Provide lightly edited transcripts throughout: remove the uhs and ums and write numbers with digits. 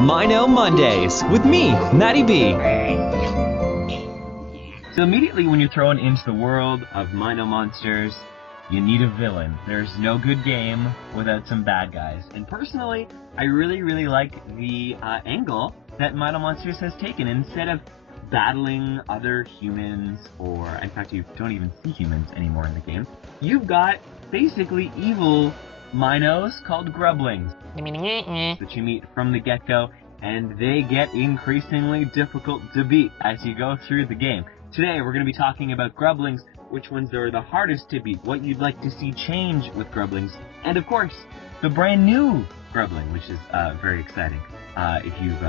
Mino Mondays with me, Matty B. So immediately when you're thrown into the world of Mino monsters, you need a villain. There's no good game without some bad guys. And personally, I really like the angle that Mino Monsters has taken. Instead of battling other humans, or in fact you don't even see humans anymore in the game, you've got basically evil Minos called Grublings that you meet from the get-go, and they get increasingly difficult to beat as you go through the game. Today we're going to be talking about Grublings, which ones are the hardest to beat, what you'd like to see change with Grublings, and of course, the brand new Grubling, which is very exciting. If you've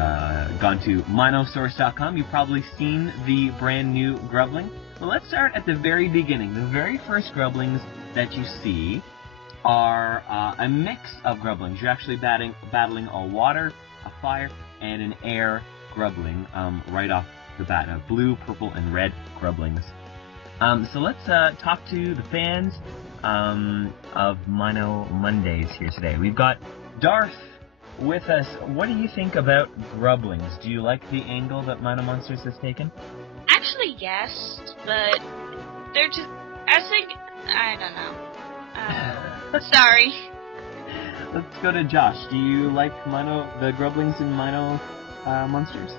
gone to Minosource.com, you've probably seen the brand new Grubling. Well, let's start at the very beginning. The very first Grublings that you see are a mix of Grublings. You're actually battling a water, a fire, and an air Grubling right off the bat. Blue, purple, and red Grublings. So let's talk to the fans of Mino Mondays here today. We've got Darth with us. What do you think about Grublings? Do you like the angle that Mino Monsters has taken? Actually, yes, but they're just... I don't know. Sorry. Let's go to Josh. Do you like the Grublings in Mino Monsters?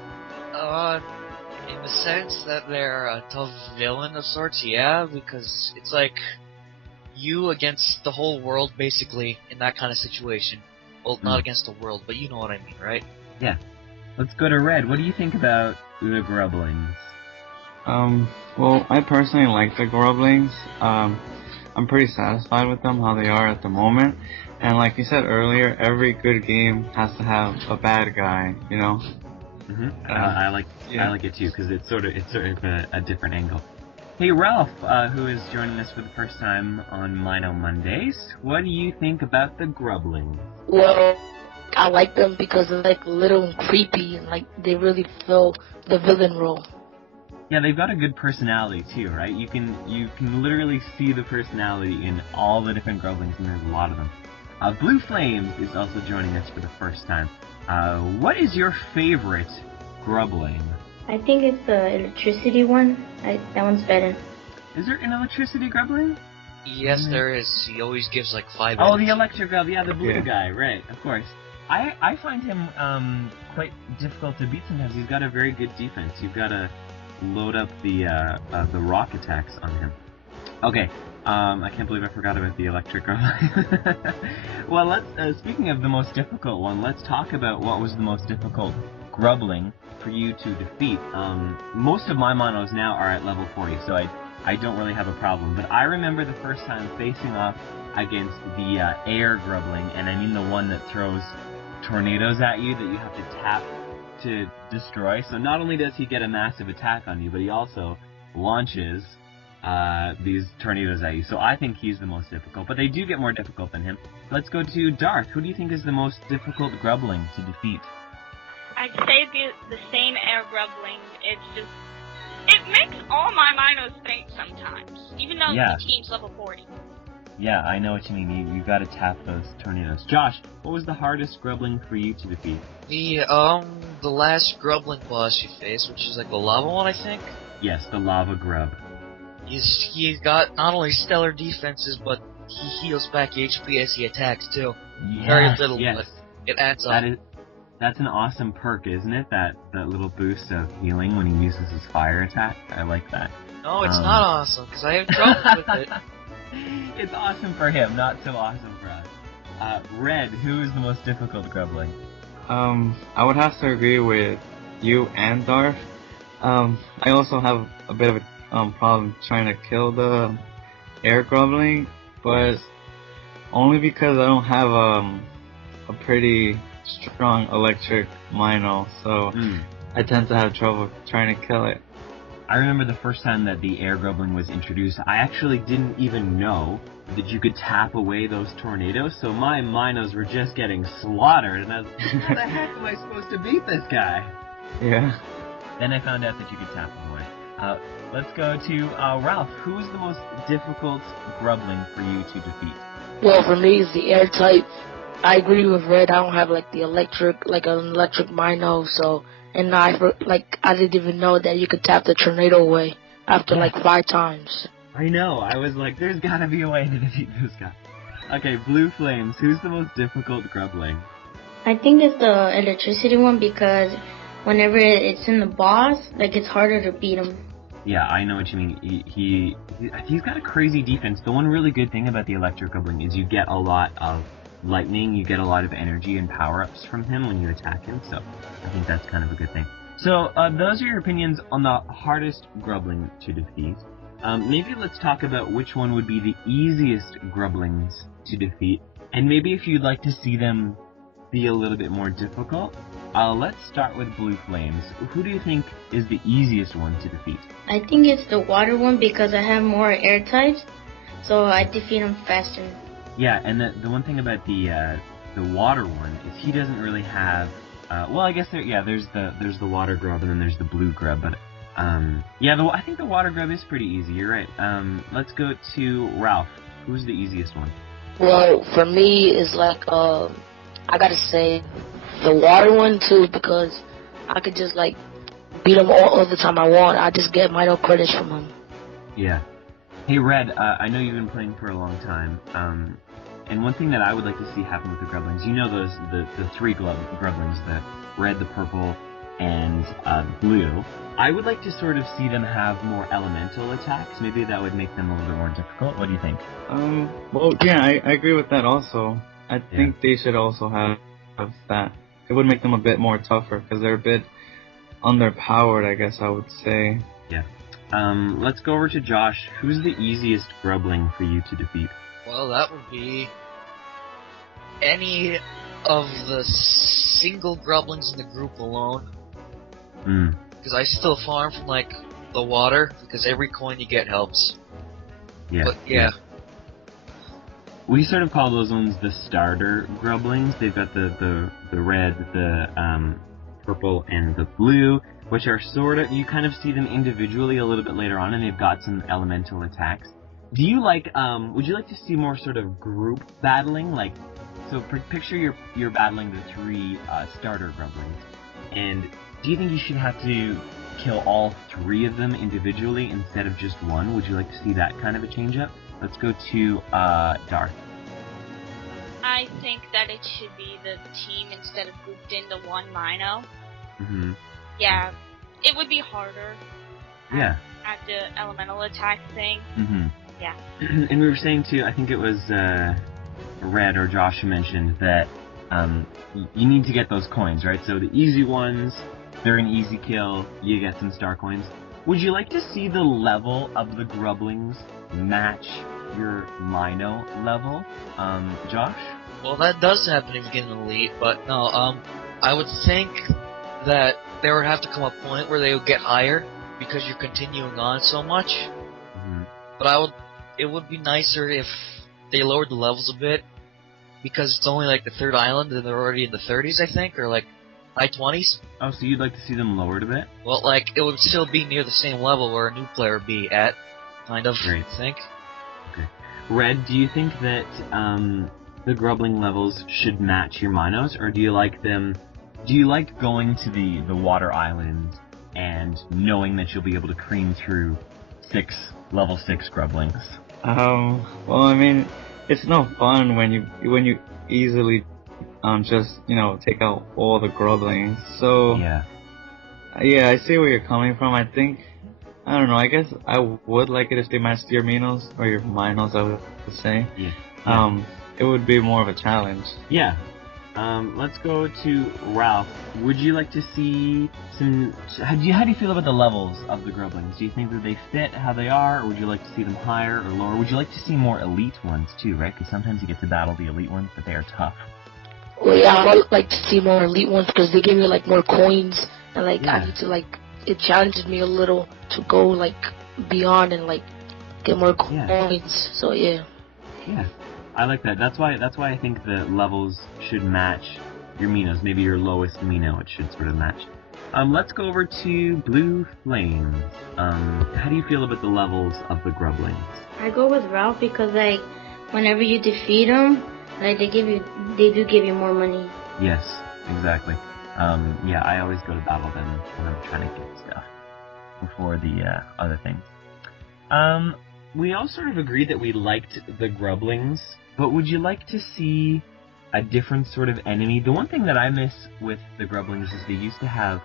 In the sense that they're a tough villain of sorts, yeah, because it's like you against the whole world, basically, in that kind of situation. Well, not against the world, but you know what I mean, right? Yeah. Let's go to Red. What do you think about the Grublings? Well, I personally like the Grublings. I'm pretty satisfied with them, how they are at the moment. And like you said earlier, every good game has to have a bad guy, you know? Mm-hmm. I like it too, because it's sort of a different angle. Hey Ralph, who is joining us for the first time on Mino Mondays, what do you think about the Grublings? Well, I like them because they're like little and creepy, and like they really fill the villain role. Yeah, they've got a good personality too, right? You can literally see the personality in all the different Grublings, and there's a lot of them. Blue Flames is also joining us for the first time. What is your favorite Grubling? I think it's the electricity one. That one's better. Is there an electricity Grubling? Yes, there is. He always gives like 5 Oh, energy. the electric Grub, yeah, the blue guy, right, of course. I find him quite difficult to beat sometimes. He's got a very good defense. You've got to load up the rock attacks on him. Okay, I can't believe I forgot about the electric Grubling. Well, let's speaking of the most difficult one, let's talk about what was the most difficult Grubling for you to defeat. Most of my Minos now are at level 40, so I don't really have a problem. But I remember the first time facing off against the air Grubling, and I mean the one that throws tornadoes at you that you have to tap to destroy. So not only does he get a massive attack on you, but he also launches these tornadoes at you. So I think he's the most difficult, but they do get more difficult than him. Let's go to Darth. Who do you think is the most difficult Grubling to defeat? I'd say the same air Grubbling. It makes all my Minos faint sometimes, even though the team's level 40. Yeah, I know what you mean. You gotta tap those tornadoes. Josh, what was the hardest Grubling for you to defeat? The last Grubling boss you face, which is like the lava one, I think? Yes, the lava grub. He's got not only stellar defenses, but he heals back HP as he attacks too. Very little, but it adds up. That's an awesome perk, isn't it? That little boost of healing when he uses his fire attack. I like that. No, it's not awesome, because I have trouble with it. It's awesome for him, not so awesome for us. Red, who is the most difficult Grubling? I would have to agree with you and Darth. I also have a bit of a problem trying to kill the air Grubling, but only because I don't have a pretty strong electric Mino, so I tend to have trouble trying to kill it. I remember the first time that the air Grubbling was introduced, I actually didn't even know that you could tap away those tornadoes, so my Minos were just getting slaughtered, and I was like, how the heck am I supposed to beat this guy? Yeah. Then I found out that you could tap them away. Let's go to Ralph. Who is the most difficult Grubbling for you to defeat? Well, for me, it's the air type. I agree with Red. I don't have like an electric Mino, so and I didn't even know that you could tap the tornado away after like 5 times. I know. I was like, there's gotta be a way to defeat this guy. Okay, Blue Flames. Who's the most difficult Grubling? I think it's the electricity one because whenever it's in the boss, like it's harder to beat him. Yeah, I know what you mean. He's got a crazy defense. The one really good thing about the electric Grubling is you get a lot of lightning, you get a lot of energy and power-ups from him when you attack him, so I think that's kind of a good thing. So, those are your opinions on the hardest Grubling to defeat. Maybe let's talk about which one would be the easiest Grublings to defeat, and maybe if you'd like to see them be a little bit more difficult. Let's start with Blue Flames. Who do you think is the easiest one to defeat? I think it's the water one because I have more air types, so I defeat him faster. Yeah, and the one thing about the water one is he doesn't really have. Well, I guess there's the water grub and then there's the blue grub, but I think the water grub is pretty easy. You're right. Let's go to Ralph. Who's the easiest one? Well, for me, it's like I gotta say the water one too because I could just like beat him all the time I want. I just get Mino credits from him. Yeah. Hey, Red, I know you've been playing for a long time, and one thing that I would like to see happen with the Grublings, you know the 3 Grublings, the red, the purple, and blue. I would like to sort of see them have more elemental attacks. Maybe that would make them a little bit more difficult. What do you think? Well, yeah, I agree with that also. I think they should also have that. It would make them a bit more tougher, because they're a bit underpowered, I guess I would say. Yeah. Let's go over to Josh. Who's the easiest Grubling for you to defeat? Well, that would be any of the single Grublings in the group alone. Because I still farm from, like, the water, because every coin you get helps. Yeah. But, yeah. We sort of call those ones the starter Grublings. They've got the red, the purple, and the blue, which are sort of, you kind of see them individually a little bit later on, and they've got some elemental attacks. Do you like, would you like to see more sort of group battling? Like, so picture you're battling the 3 starter Grublings, and do you think you should have to kill all 3 of them individually instead of just one? Would you like to see that kind of a change up? Let's go to Darth. I think that it should be the team instead of grouped into one Mino. Mm-hmm. Yeah, it would be harder. Yeah. At the elemental attack thing. Mm-hmm. Yeah. And we were saying too, I think it was Red or Josh who mentioned that you need to get those coins, right? So the easy ones, they're an easy kill. You get some star coins. Would you like to see the level of the Grublings match your Mino level, Josh? Well, that does happen if you get an elite, but no, I would think that there would have to come a point where they would get higher because you're continuing on so much. Mm-hmm. But it would be nicer if they lowered the levels a bit, because it's only like the 3rd island and they're already in the 30s, I think, or like high 20s. Oh, so you'd like to see them lowered a bit? Well, like, it would still be near the same level where a new player would be at, kind of, Great. I think. Okay. Red, do you think that the Grubling levels should match your Minos, or do you like going to the water island and knowing that you'll be able to cream through level 6 Grublings? Well, I mean, it's no fun when you easily just, take out all the Grublings. So yeah, I see where you're coming from. I think, I don't know, I guess I would like it if they matched your Minos, or your Minos, I would say. Yeah. It would be more of a challenge. Yeah. Let's go to Ralph. Would you like to see some... How do you feel about the levels of the Grublings? Do you think that they fit how they are, or would you like to see them higher or lower? Would you like to see more elite ones too, right? Because sometimes you get to battle the elite ones, but they are tough. Well, yeah, I would like to see more elite ones because they give me like more coins, and like I need to it challenges me a little to go like beyond and like get more coins. So yeah. Yeah. I like that. That's why I think the levels should match your Minos. Maybe your lowest Mino, it should sort of match. Let's go over to Blue Flames. How do you feel about the levels of the Grublings? I go with Ralph because like whenever you defeat him, Like they do give you more money. Yes, exactly. Yeah, I always go to battle them when I'm trying to get stuff before the other things. We all sort of agreed that we liked the Grublings, but would you like to see a different sort of enemy? The one thing that I miss with the Grublings is they used to have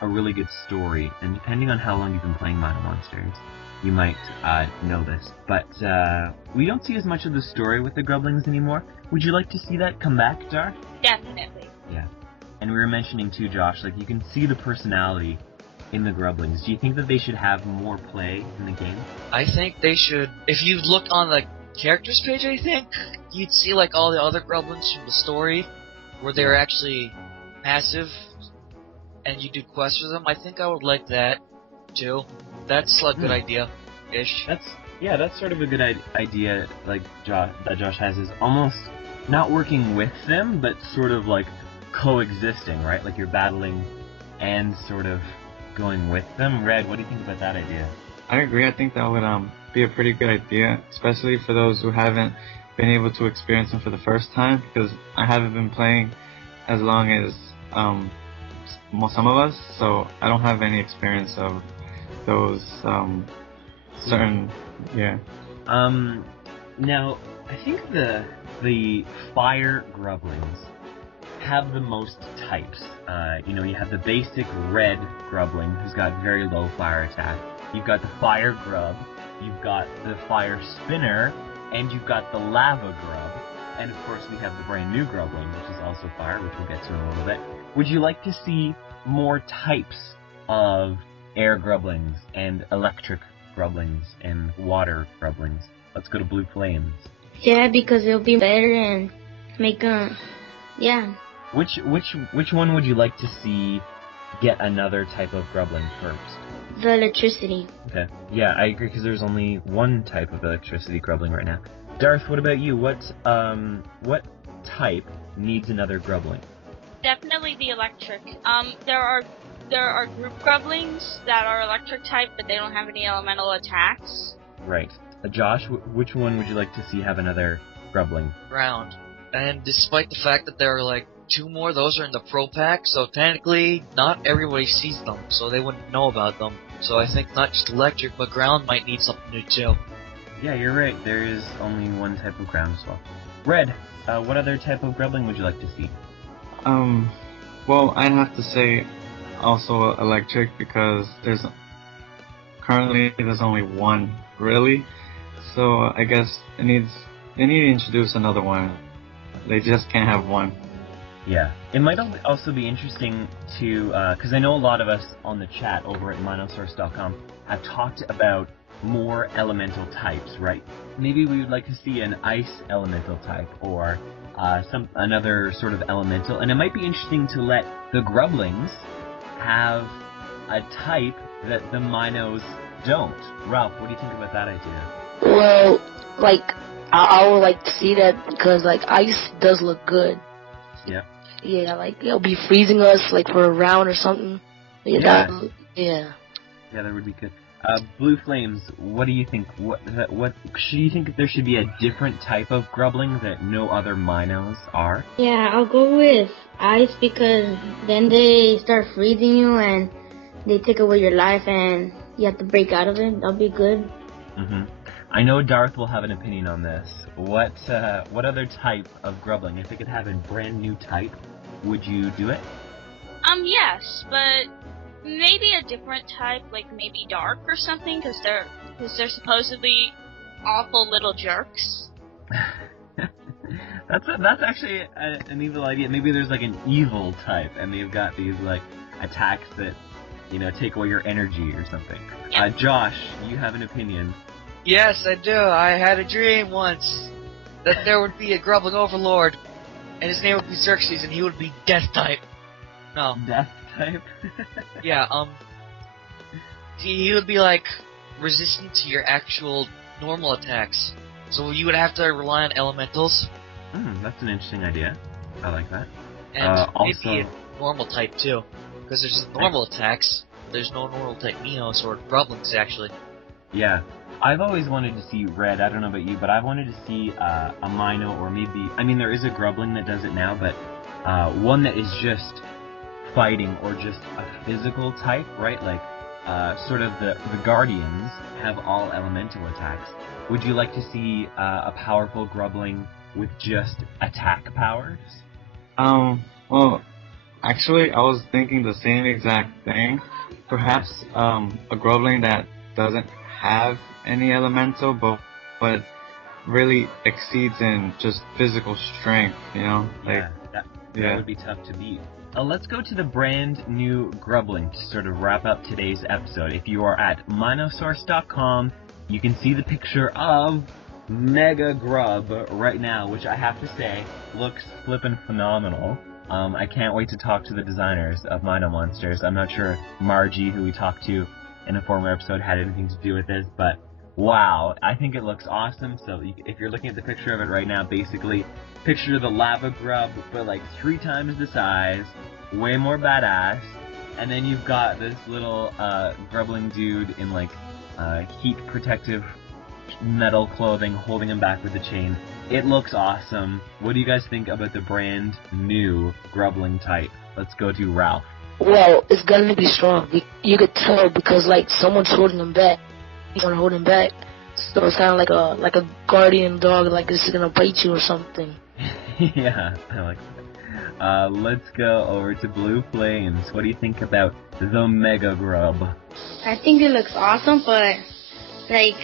a really good story, and depending on how long you've been playing Mino Monsters, you might know this, but we don't see as much of the story with the Grublings anymore. Would you like to see that come back, Dar? Definitely. Yeah. And we were mentioning too, Josh, like you can see the personality in the Grublings. Do you think that they should have more play in the game? I think they should. If you looked on the characters page, I think you'd see like all the other Grublings from the story, where they're actually passive, and you do quests with them. I think I would like that too. That's a good idea-ish. That's sort of a good idea. Like that Josh has is almost not working with them, but sort of like coexisting, right? Like you're battling and sort of going with them. Red, what do you think about that idea? I agree. I think that would be a pretty good idea, especially for those who haven't been able to experience them for the first time, because I haven't been playing as long as some of us, so I don't have any experience of those certain Now I think the fire Grublings have the most types. You have the basic red Grubling who's got very low fire attack. You've got the fire grub, you've got the fire spinner, and you've got the lava grub. And of course we have the brand new Grubling, which is also fire, which we'll get to in a little bit. Would you like to see more types of air Grublings and electric Grublings and water Grublings? Let's go to blue flames. Yeah, because it'll be better and make Which one would you like to see get another type of Grubling first? the electricity. Okay. Yeah, I agree, because there's only one type of electricity Grubling right now. Darth, what about you? What type needs another Grubling? Definitely the electric. There are group Grublings that are electric type, but they don't have any elemental attacks. Right. Josh, which one would you like to see have another Grubling? Ground. And despite the fact that there are like 2 more, those are in the Pro Pack, so technically not everybody sees them, so they wouldn't know about them. So I think not just electric, but ground might need something new too. Yeah, you're right. There is only one type of ground as well. Red, what other type of Grubling would you like to see? Well, I'd have to say also electric, because currently there's only one, really. So I guess they need to introduce another one. They just can't have one. Yeah. It might also be interesting to, because I know a lot of us on the chat over at Minosource.com have talked about more elemental types, right? Maybe we would like to see an ice elemental type, or another sort of elemental, and it might be interesting to let the Grublings have a type that the Minos don't. Ralph, what do you think about that idea? Well, like, I would like to see that, because like ice does look good. Yeah. Yeah, like it'll be freezing us like for a round or something. Yeah, that would be good. Blue Flames, what do you think? What do you think there should be a different type of Grubling that no other Minos are? Yeah, I'll go with ice, because then they start freezing you and they take away your life and you have to break out of it. That'll be good. Mm-hmm. I know Darth will have an opinion on this. What other type of Grubling, if it could have a brand new type, would you do it? Yes, but maybe a different type, like maybe dark or something, because they're supposedly awful little jerks. That's actually an evil idea. Maybe there's like an evil type, and they've got these like attacks that take away your energy or something. Yeah. Josh, you have an opinion. Yes, I do. I had a dream once that there would be a Grubbling Overlord, and his name would be Xerxes, and he would be Death type. No. Death type? Yeah, he would be like resistant to your actual normal attacks. So you would have to rely on elementals. That's an interesting idea. I like that. And also, maybe a normal type too. Because there's normal attacks, there's no normal type Minos or Grublings actually. Yeah. I've always wanted to see Red. I don't know about you, but I've wanted to see a Mino, or maybe, I mean, there is a Grubling that does it now, but one that is just fighting, or just a physical type, right? Like, sort of the Guardians have all elemental attacks. Would you like to see a powerful Grubling with just attack powers? Well, actually, I was thinking the same exact thing. Perhaps, a Grublin that doesn't have any elemental, but really exceeds in just physical strength, you know? That would be tough to beat. Let's go to the brand new Grubling to sort of wrap up today's episode. If you are at Minosource.com, you can see the picture of Mega Grub right now, which I have to say looks flippin' phenomenal. I can't wait to talk to the designers of Mino Monsters. I'm not sure Margie, who we talked to in a former episode, had anything to do with this, but wow, I think it looks awesome. So if you're looking at the picture of it right now, basically picture the lava grub, but like 3 times the size, way more badass, and then you've got this little Grubling dude in like heat protective metal clothing holding him back with a chain. It looks awesome. What do you guys think about the brand new Grubling type? Let's go to Ralph. Well, it's gonna be strong. You could tell because like someone's holding him back. Someone holding back. So it's kind of like a guardian dog, like it's gonna bite you or something. Yeah, I like that. Let's go over to Blue Flames. What do you think about the Mega Grub? I think it looks awesome, but like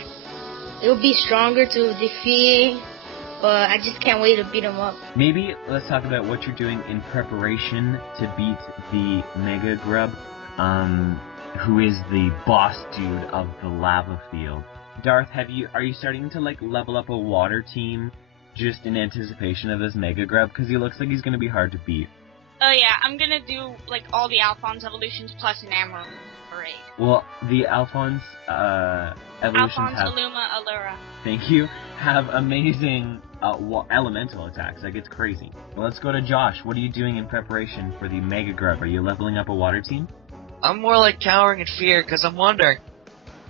it would be stronger to defeat, but I just can't wait to beat him up. Maybe let's talk about what you're doing in preparation to beat the Mega Grub, who is the boss dude of the lava field. Darth, are you starting to like level up a water team just in anticipation of this Mega Grub? Because he looks like he's going to be hard to beat. Oh yeah, I'm gonna do like all the Alphonse evolutions plus an Emerald Parade. Well, the Alphonse evolutions Alphonse, have... Illuma, Allura. Thank you. Have amazing elemental attacks. Like, it's crazy. Well, let's go to Josh. What are you doing in preparation for the Mega Grub? Are you leveling up a water team? I'm more like cowering in fear, because I'm wondering,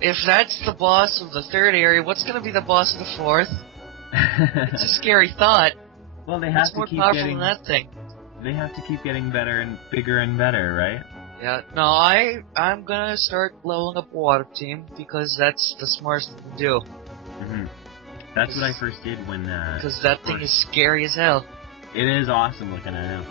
if that's the boss of the 3rd area, what's going to be the boss of the 4th? It's a scary thought. Well, they have It's to more keep powerful getting... than that thing. They have to keep getting better and better, right? Yeah, no, I'm gonna start leveling up a water team, because that's the smartest thing to do. Mm-hmm. That's what I first did when... Because that thing is scary as hell. It is awesome looking, I know.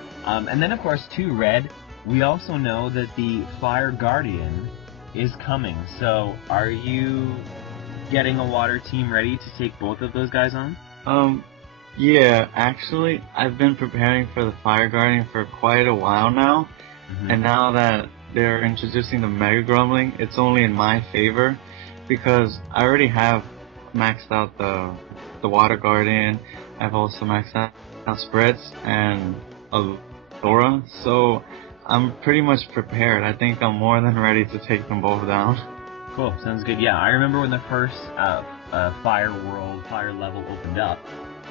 And then, of course, to Red, we also know that the Fire Guardian is coming. So, are you getting a water team ready to take both of those guys on? Yeah, actually, I've been preparing for the Fire Guardian for quite a while now, and now that they're introducing the Mega Grumbling, it's only in my favor, because I already have maxed out the Water Guardian, I've also maxed out Spreads and Allura, so I'm pretty much prepared. I think I'm more than ready to take them both down. Cool, sounds good. Yeah, I remember when the first Fire level opened up,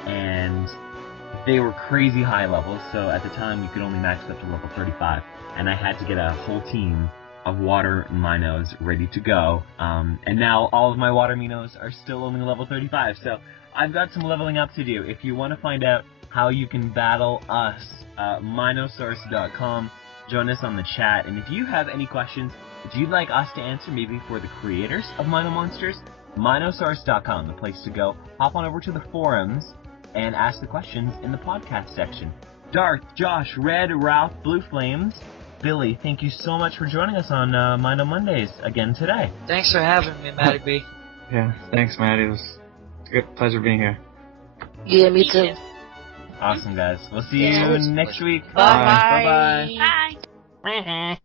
and they were crazy high levels, so at the time you could only max up to level 35, and I had to get a whole team of water Minos ready to go, and now all of my water Minos are still only level 35, so I've got some leveling up to do. If you want to find out how you can battle us, Minosource.com, join us on the chat, and if you have any questions that you'd like us to answer, maybe for the creators of Mino Monsters, Minosource.com, the place to go. Hop on over to the forums and ask the questions in the podcast section. Darth, Josh, Red, Ralph, Blue Flames, Billy, thank you so much for joining us on Mino Mondays again today. Thanks for having me, Matty B. Yeah, thanks, Matty. It was a good pleasure being here. Yeah, me too. Awesome, guys. We'll see you next week. Bye. Bye-bye. Bye.